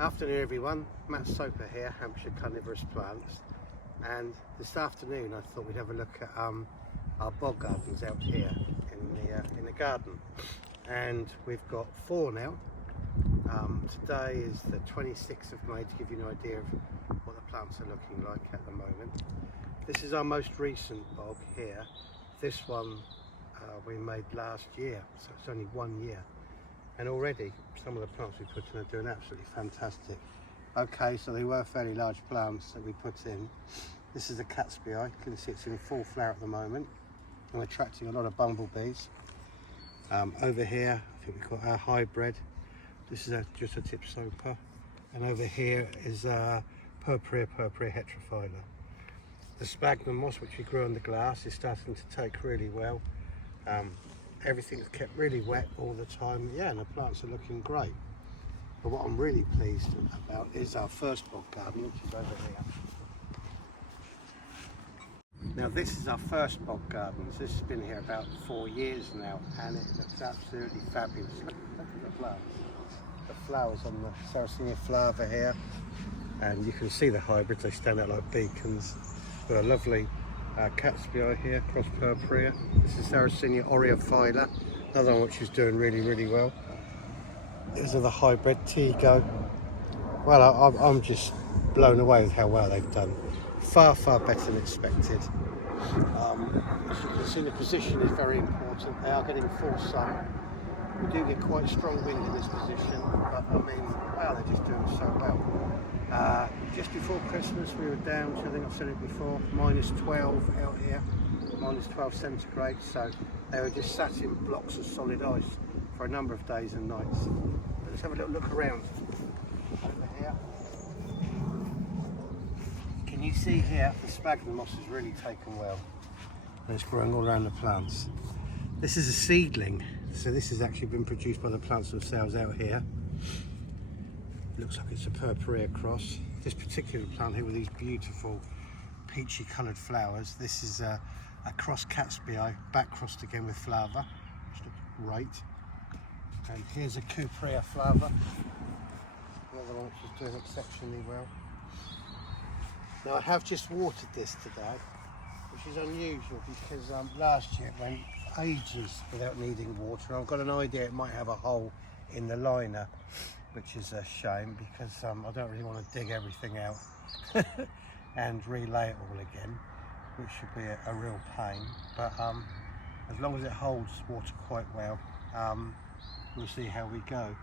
Afternoon everyone, Matt Soper here, Hampshire Carnivorous Plants, and this afternoon I thought we'd have a look at our bog gardens out here in the garden, and we've got 4 now. Today is the 26th of May, to give you an idea of what the plants are looking like at the moment. This is our most recent bog here. This one we made last year, so it's only 1 year. And already some of the plants we put in are doing absolutely fantastic. Okay, so they were fairly large plants that we put in. This is a cat's eye. You can see it's in full flower at the moment and attracting a lot of bumblebees. Over here, I think we've got our hybrid. This is just a Cephalota. And over here is Purpurea heterophylla. The sphagnum moss, which we grew on the glass, is starting to take really well. Everything's kept really wet all the time, yeah, and the plants are looking great. But what I'm really pleased about is our first bog garden, which is over here. Now this is our first bog garden. This has been here about 4 years now, and it looks absolutely fabulous. Look at the flowers. The flowers on the Sarracenia flava here, and you can see the hybrids, they stand out like beacons. Got a lovely cat's eye here, cross Purpurea. This is Sarracenia aureophylla, another one which is doing really well. These are the hybrid Tego. Well, I'm just blown away with how well they've done. Far better than expected. As you can see, the position is very important. They are getting full sun. We do get quite strong wind in this position, but I mean, wow, they're just doing so well. Just before Christmas we were down to, I think I've said it before, -12 out here, -12 centigrade, so they were just sat in blocks of solid ice for a number of days and nights. But let's have a little look around over here. Can you see here, the sphagnum moss has really taken well, and it's growing all around the plants. This is a seedling, so this has actually been produced by the plants themselves out here. Looks like it's a Purpurea cross. This particular plant here with these beautiful peachy coloured flowers, this is a cross cat's eye, back crossed again with flava, which looks great. And here's a Purpurea flava, another one which is doing exceptionally well. Now I have just watered this today, which is unusual because last year it went ages without needing water. I've got an idea it might have a hole in the liner, which is a shame because I don't really want to dig everything out and relay it all again, which should be a real pain. But as long as it holds water quite well, we'll see how we go.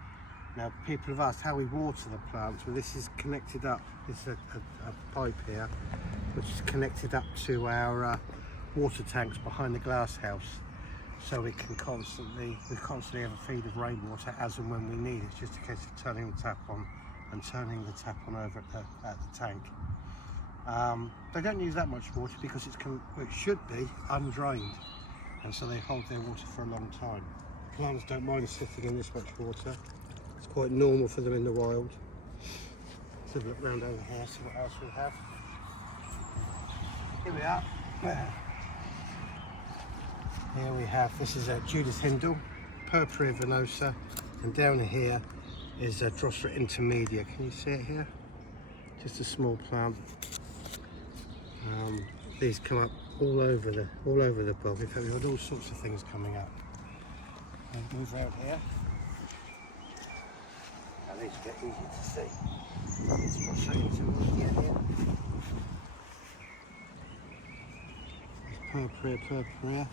Now people have asked how we water the plants. Well, this is connected up, it's a pipe here which is connected up to our water tanks behind the glass house, so we constantly have a feed of rainwater as and when we need it. It's just a case of turning the tap on and turning the tap on over at the tank. They don't use that much water because it should be undrained, and so they hold their water for a long time. Plants don't mind sitting in this much water. It's quite normal for them in the wild. Let's have a look round over here, see what else we have. Here we are. Here we have, this is a Judas Hindle, Purpurea venosa, and down here is a Drosera intermedia. Can you see it here? Just a small plant. These come up all over the bog. In fact, we've had all sorts of things coming up. I'll move around here. Now these are a bit easy to see. Let's show you some here. Purpurea.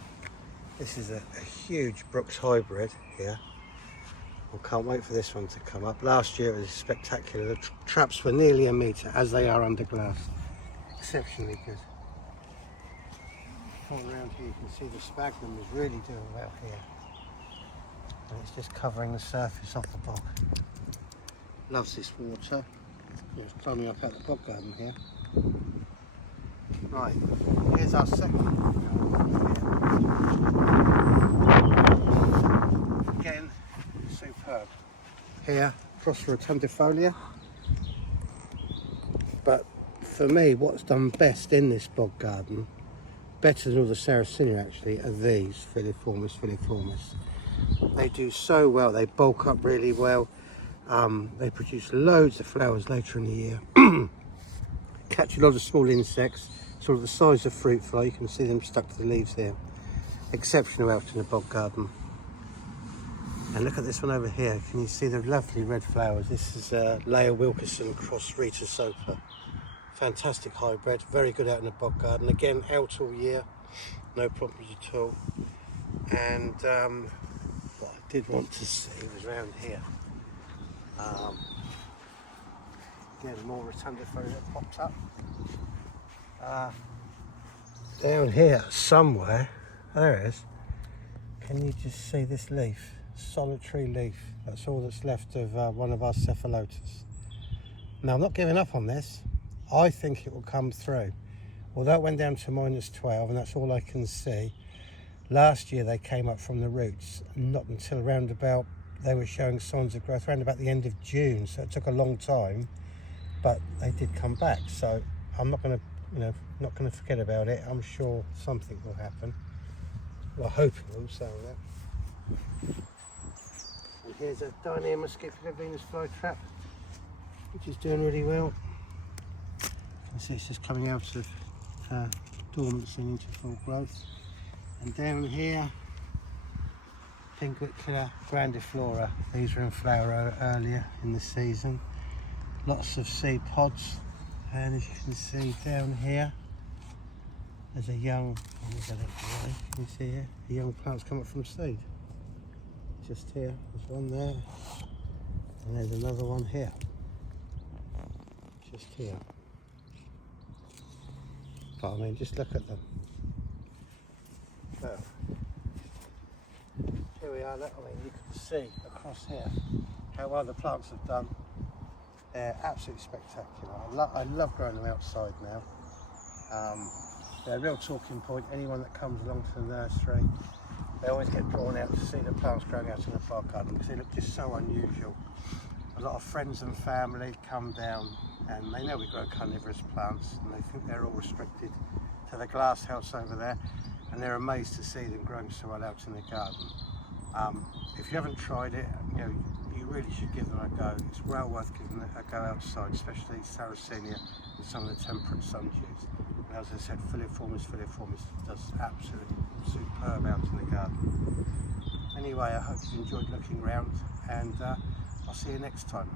This is a huge Brooks hybrid here. I can't wait for this one to come up. Last year it was spectacular. The traps were nearly a metre, as they are under glass. Exceptionally good. Come around here, you can see the sphagnum is really doing well here. And it's just covering the surface of the bog. Loves this water. It's climbing up out the bog garden here. Right, here's our second again, superb. Here, Drosera rotundifolia. But for me, what's done best in this bog garden, better than all the Sarracenia actually, are these filiformis. They do so well, they bulk up really well. They produce loads of flowers later in the year. Catch a lot of small insects, sort of the size of fruit fly. You can see them stuck to the leaves here. Exceptional out in the Bog Garden. And look at this one over here. Can you see the lovely red flowers? This is Leah Wilkerson cross Rita Sopa. Fantastic hybrid, very good out in the Bog Garden. Again, out all year, no problems at all. And what I did want to see was around here. Again, more rotundifery that pops up. Down here somewhere, there it is. Can you just see this leaf? Solitary leaf. That's all that's left of one of our Cephalotas. Now, I'm not giving up on this. I think it will come through. Although it went down to -12, and that's all I can see. Last year they came up from the roots, not until around about, they were showing signs of growth around about the end of June, so it took a long time, but they did come back. So I'm not going to, not going to forget about it. I'm sure something will happen. Well, I hope it will, saying that. And here's a Dyneema Cephalota Venus Flytrap, which is doing really well. You can see it's just coming out of dormancy and into full growth. And down here, Pinguicula grandiflora. These were in flower earlier in the season. Lots of seed pods, and as you can see down here, there's a young, can you see here? A young plant's come up from seed. Just here, there's one there, and there's another one here. Just here. But I mean, just look at them. Well, here we are. Look, I mean, you can see across here how well the plants have done. They're absolutely spectacular. I love growing them outside now. They're a real talking point. Anyone that comes along to the nursery, they always get drawn out to see the plants growing out in the Bog Garden because they look just so unusual. A lot of friends and family come down and they know we grow carnivorous plants and they think they're all restricted to the glass house over there, and they're amazed to see them growing so well out in the garden. If you haven't tried it, you really should give them a go. It's well worth giving it a go outside, especially Sarracenia and some of the temperate sundews. And as I said, Filiformis does absolutely superb out in the garden. Anyway, I hope you've enjoyed looking around, and I'll see you next time.